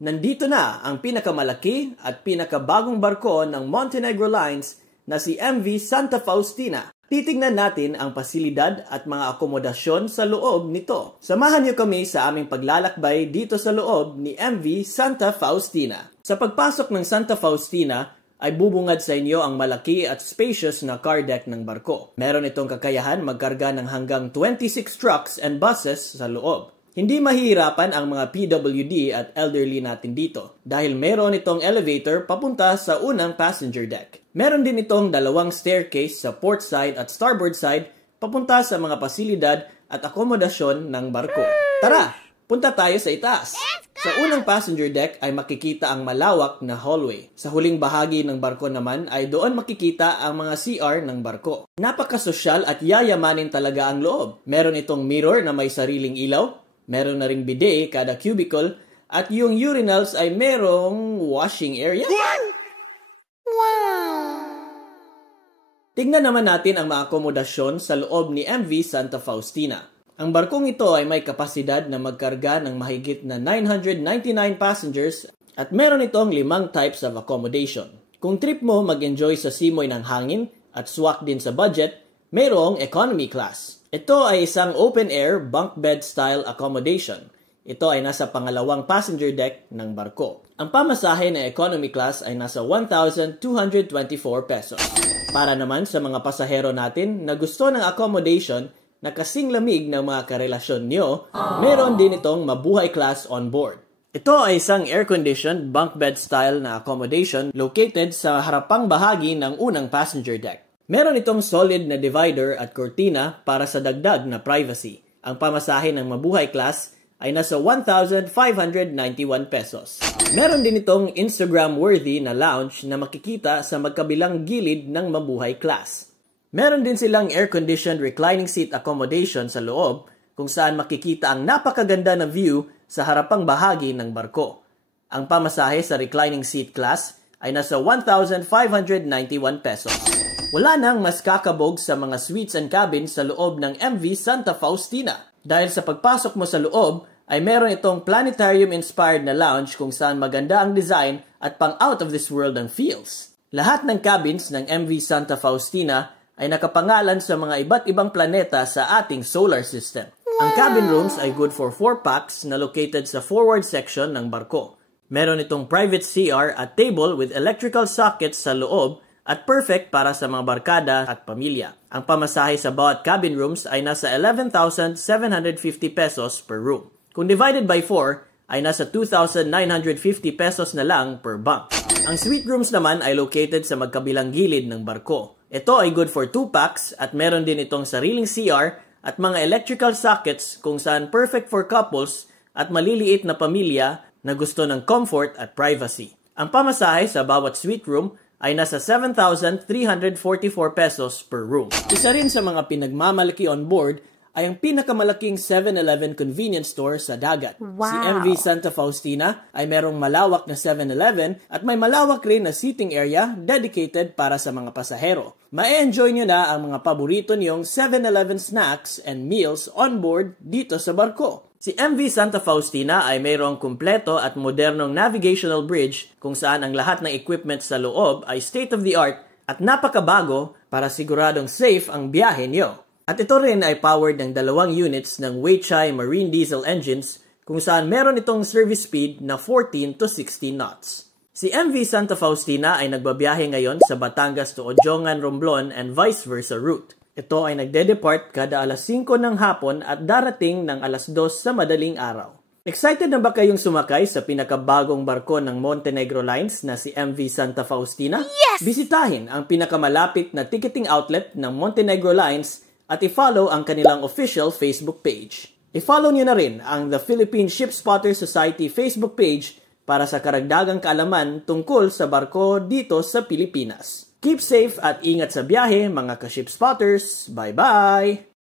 Nandito na ang pinakamalaki at pinakabagong barko ng Montenegro Lines na si MV Santa Faustina. Titingnan natin ang pasilidad at mga akomodasyon sa loob nito. Samahan niyo kami sa aming paglalakbay dito sa loob ni MV Santa Faustina. Sa pagpasok ng Santa Faustina ay bubungad sa inyo ang malaki at spacious na car deck ng barko. Meron itong kakayahan magkarga ng hanggang 26 trucks and buses sa loob. Hindi mahihirapan ang mga PWD at elderly natin dito dahil meron itong elevator papunta sa unang passenger deck. Meron din itong dalawang staircase sa port side at starboard side papunta sa mga pasilidad at akomodasyon ng barko. Tara, punta tayo sa itaas. Sa unang passenger deck ay makikita ang malawak na hallway. Sa huling bahagi ng barko naman ay doon makikita ang mga CR ng barko. Napakasosyal at yayamanin talaga ang loob. Meron itong mirror na may sariling ilaw. Meron na ring bidet kada cubicle at yung urinals ay merong washing area. Wow! Tingnan naman natin ang mga akomodasyon sa loob ni MV Santa Faustina. Ang barkong ito ay may kapasidad na magkarga ng mahigit na 999 passengers at meron itong 5 types of accommodation. Kung trip mo mag-enjoy sa simoy ng hangin at swak din sa budget, mayroong economy class. Ito ay isang open-air bunk bed style accommodation. Ito ay nasa pangalawang passenger deck ng barko. Ang pamasahe ng economy class ay nasa 1,224 pesos. Para naman sa mga pasahero natin na gusto ng accommodation na kasing lamig ng mga karelasyon nyo, meron din itong mabuhay class on board. Ito ay isang air-conditioned bunk bed style na accommodation located sa harapang bahagi ng unang passenger deck. Meron itong solid na divider at cortina para sa dagdag na privacy. Ang pamasahe ng mabuhay class ay nasa 1,591 pesos. Meron din itong Instagram-worthy na lounge na makikita sa magkabilang gilid ng mabuhay class. Meron din silang air-conditioned reclining seat accommodation sa loob kung saan makikita ang napakaganda na view sa harapang bahagi ng barko. Ang pamasahe sa reclining seat class ay nasa 1,591 pesos. Wala nang mas kakabog sa mga suites and cabins sa loob ng MV Santa Faustina. Dahil sa pagpasok mo sa loob, ay meron itong planetarium-inspired na lounge kung saan maganda ang design at pang out of this world ang feels. Lahat ng cabins ng MV Santa Faustina ay nakapangalan sa mga iba't ibang planeta sa ating solar system. Ang cabin rooms ay good for 4 packs na located sa forward section ng barko. Meron itong private CR at table with electrical sockets sa loob at perfect para sa mga barkada at pamilya. Ang pamasahe sa bawat cabin rooms ay nasa 11,750 pesos per room. Kung divided by 4, ay nasa 2,950 pesos na lang per bunk. Ang suite rooms naman ay located sa magkabilang gilid ng barko. Ito ay good for 2 packs at meron din itong sariling CR at mga electrical sockets kung saan perfect for couples at maliliit na pamilya na gusto ng comfort at privacy. Ang pamasahe sa bawat suite room ay nasa 7,344 pesos per room. Isa rin sa mga pinagmamalaki on board ay ang pinakamalaking 7-Eleven convenience store sa dagat. Wow. Si MV Santa Faustina ay merong malawak na 7-Eleven at may malawak rin na seating area dedicated para sa mga pasahero. Ma-enjoy nyo na ang mga paborito niyong 7-Eleven snacks and meals on board dito sa barko. Si MV Santa Faustina ay mayroong kumpleto at modernong navigational bridge kung saan ang lahat ng equipment sa loob ay state-of-the-art at napakabago para siguradong safe ang biyahe nyo. At ito rin ay powered ng 2 units ng Weichai marine diesel engines kung saan meron itong service speed na 14 to 16 knots. Si MV Santa Faustina ay nagbabiyahe ngayon sa Batangas to Ojongan, Romblon and vice versa route. Ito ay nagde-depart kada alas 5 ng hapon at darating ng alas 2 sa madaling araw. Excited na ba kayong sumakay sa pinakabagong barko ng Montenegro Lines na si MV Santa Faustina? Yes! Bisitahin ang pinakamalapit na ticketing outlet ng Montenegro Lines at i-follow ang kanilang official Facebook page. I-follow niyo na rin ang The Philippine Ship Spotter Society Facebook page para sa karagdagang kaalaman tungkol sa barko dito sa Pilipinas. Keep safe at ingat sa biyahe mga ka-ship spotters. Bye-bye!